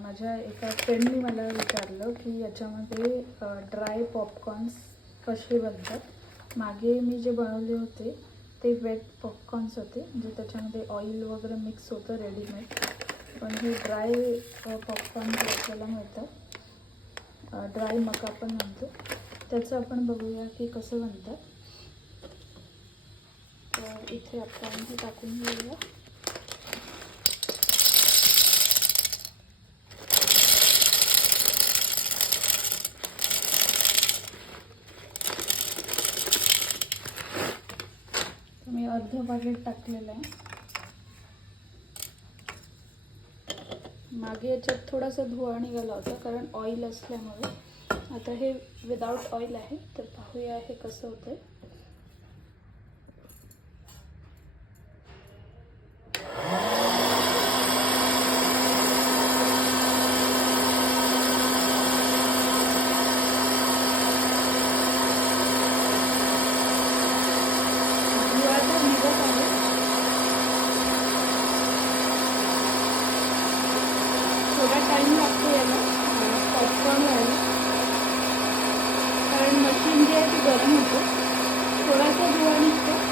माझ्या एका फ्रेंडनी मला विचारलं की याच्यामध्ये ड्राय पॉपकॉर्न्स कसे बनतात. मागे मी जे बनवले होते ते वेट पॉपकॉर्न्स होते, म्हणजे त्याच्यामध्ये ऑइल वगैरे मिक्स होतं रेडीमेड. पण हे ड्राय पॉपकॉर्न आपल्याला मिळतं, ड्राय मका पण म्हणतो. त्याचं आपण बघूया की कसं बनतं. तर इथे आपण हे टाकून घेऊया. मी अर्ध पाकीट टाकलेलं आहे. मागे याच्यात थोडासा धुवा निघाला होता कारण ऑइल असल्यामुळे. आता हे विदाउट ऑइल आहे, तर पाहूया हे कसं होतंय. थोडा टाइम लागतो याला पॉपकॉर्न व्हायला, कारण मशीन जे आहे ते गरम होतं. थोडासा धुवा निघतो.